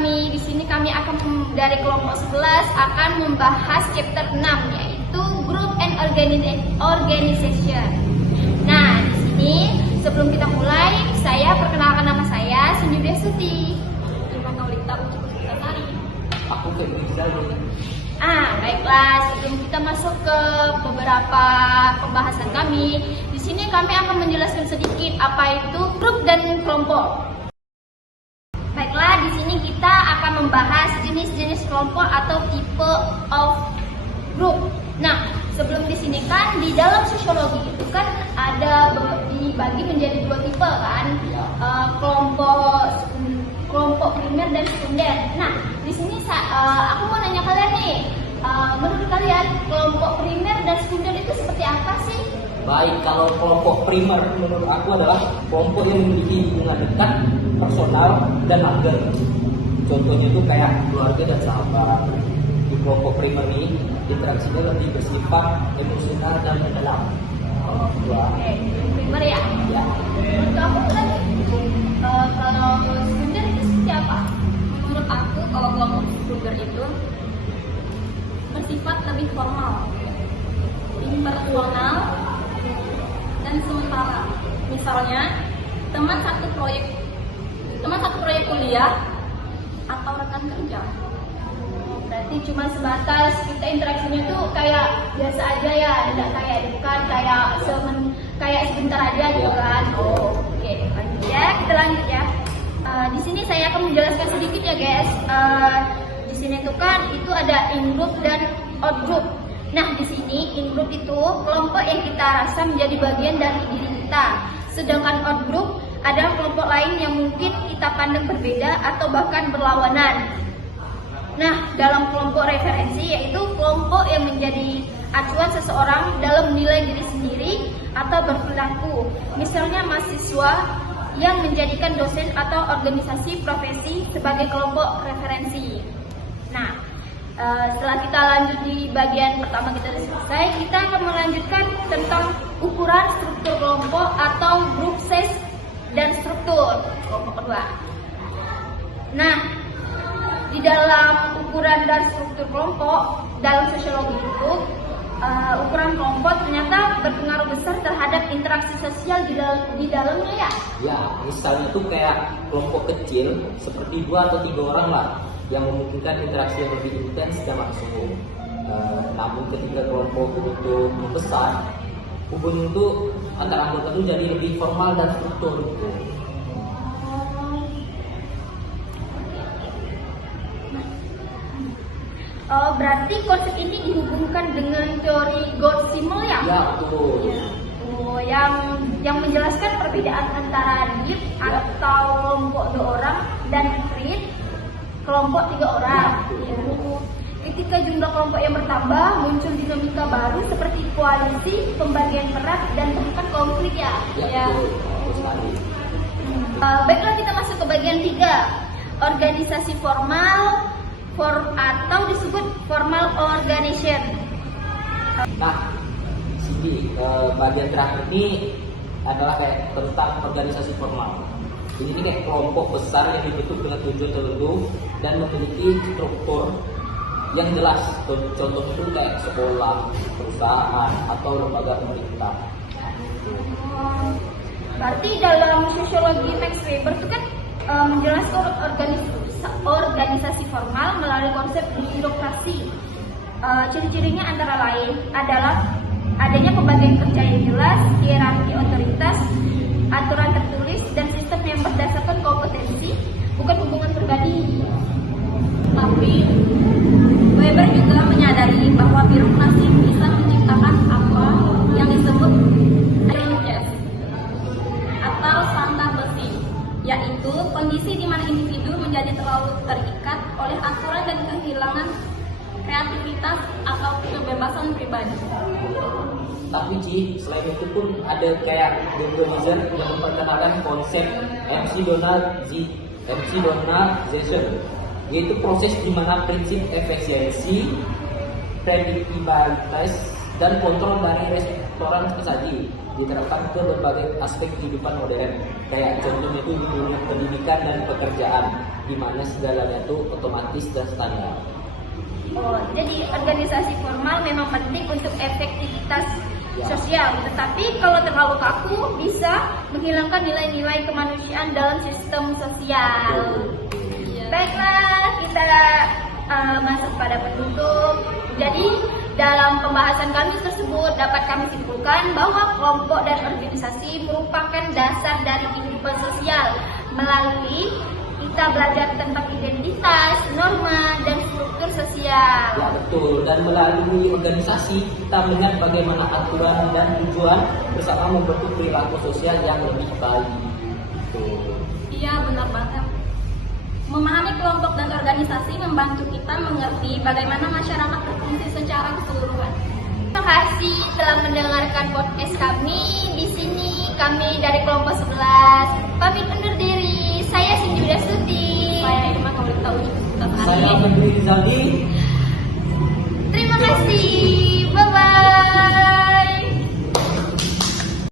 di sini kami akan dari kelompok 11 akan membahas chapter 6, yaitu Group and Organization. Nah, di sini sebelum kita mulai, saya perkenalkan nama saya Cindy Destuti. Gimana Lita untuk kita tadi? Aku Febrizal. Baiklah, sebelum kita masuk ke beberapa pembahasan kami, di sini kami akan menjelaskan sedikit apa itu grup dan kelompok. Baiklah, di sini kita akan membahas jenis-jenis kelompok atau tipe of group. Nah, sebelum di sini kan di dalam sosiologi itu kan ada dibagi menjadi dua tipe kan, kelompok primer dan sekunder. Nah, di sini aku mau nanya kalian nih, menurut kalian kelompok primer dan sekunder itu seperti apa sih? Baik, kalau kelompok primer menurut aku adalah kelompok yang memiliki hubungan dekat, personal, dan langgeng. Contohnya itu kayak keluarga dan sahabat. Di kelompok primer ini interaksinya lebih bersifat emosional dan mendalam. Primer ya? Ya. Menurut aku kan kalau sekunder itu seperti apa? Menurut aku kalau kelompok sekunder itu bersifat lebih formal, impersonal, dan sementara. Misalnya teman satu proyek kuliah atau rekan kerja. Berarti cuma sebatas kita interaksinya tuh kayak biasa aja ya, tidak kayak bukan kayak sebentar aja gitu kan. Oke, lanjut ya, kita lanjut ya. Di sini saya akan menjelaskan sedikit ya guys. Di sini tuh kan itu ada in group dan out group. Nah, di sini in group itu kelompok yang kita rasa menjadi bagian dari diri kita. Sedangkan out group adalah kelompok lain yang mungkin kita pandang berbeda atau bahkan berlawanan. Nah, dalam kelompok referensi yaitu kelompok yang menjadi acuan seseorang dalam menilai diri sendiri atau berperilaku. Misalnya mahasiswa yang menjadikan dosen atau organisasi profesi sebagai kelompok referensi. Nah, setelah kita lanjut di bagian pertama kita sudah selesai, kita akan melanjutkan tentang ukuran struktur kelompok atau group size dan struktur kelompok kedua. Nah, di dalam ukuran dan struktur kelompok dalam sosiologi itu, ukuran kelompok ternyata berpengaruh besar terhadap interaksi sosial di dalamnya ya. Ya, misalnya tuh kayak kelompok kecil seperti 2 atau 3 orang lah yang memungkinkan interaksi yang lebih intens dan langsung. Namun ketika kelompok itu membesar, hubungan itu antara anggota itu jadi lebih formal dan struktur gitu. Berarti konsep ini dihubungkan dengan teori Gold-Simmel ya? Ya, betul. Ya. Yang menjelaskan perbedaan antara deep atau kelompok 2 orang dan create kelompok 3 orang. Ya. Ketika jumlah kelompok yang bertambah, muncul dinamika baru seperti koalisi, pembagian peran, dan bahkan konflik ya. Ya. Betul sekali. Baiklah, kita masuk ke bagian 3, organisasi formal atau disebut formal organization. Nah, sini bagian terakhir ini adalah kayak tentang organisasi formal. Ini kayak kelompok besar yang dibentuk dengan tujuan tertentu dan memiliki struktur yang jelas. Contoh itu kayak sekolah, perusahaan, atau lembaga pemerintah. Berarti dalam sosiologi Max Weber itu kan menjelaskan organisasi formal melalui konsep birokrasi. Ciri-cirinya antara lain adalah adanya pembagian kerja yang jelas, hierarki otoritas, aturan tertulis, dan sistem yang berdasarkan kompetensi, bukan hubungan pribadi. Tapi Weber juga menyadari bahwa birokrasi bisa menciptakan apa yang disebut challenges atau sandar besi, yaitu kondisi di mana individu menjadi terlalu terikat oleh aturan dan kehilangan kreativitas atau kebebasan pribadi. Tapi selain itu pun ada kayak Donaldson yang memperkenalkan konsep MC Donaldson, yaitu proses di mana prinsip efisiensi, prediktibilitas, dan kontrol dari sektoral tersaji diterapkan ke berbagai aspek kehidupan modern. Kayak contohnya itu di dunia pendidikan dan pekerjaan, di mana segalanya itu otomatis dan standar. Oh, jadi organisasi formal memang penting untuk efektivitas sosial, tetapi kalau terlalu kaku bisa menghilangkan nilai-nilai kemanusiaan dalam sistem sosial. Baiklah, kita masuk pada penutup. Jadi dalam pembahasan kami tersebut dapat kami simpulkan bahwa kelompok dan organisasi merupakan dasar dari kehidupan sosial. Melalui kita belajar tentang identitas, norma, dan struktur sosial. Ya betul, dan melalui organisasi kita melihat bagaimana aturan dan tujuan bersama membentuk perilaku sosial yang lebih baik. Betul. Iya, benar banget. Memahami kelompok dan organisasi membantu kita mengerti bagaimana masyarakat berfungsi secara keseluruhan. Terima kasih telah mendengarkan podcast kami. Di sini kami dari kelompok 11 pamit undur diri. Saya Cindy Suti. Saya Irma Kaulita Ujung. Saya Febri Rizaldi.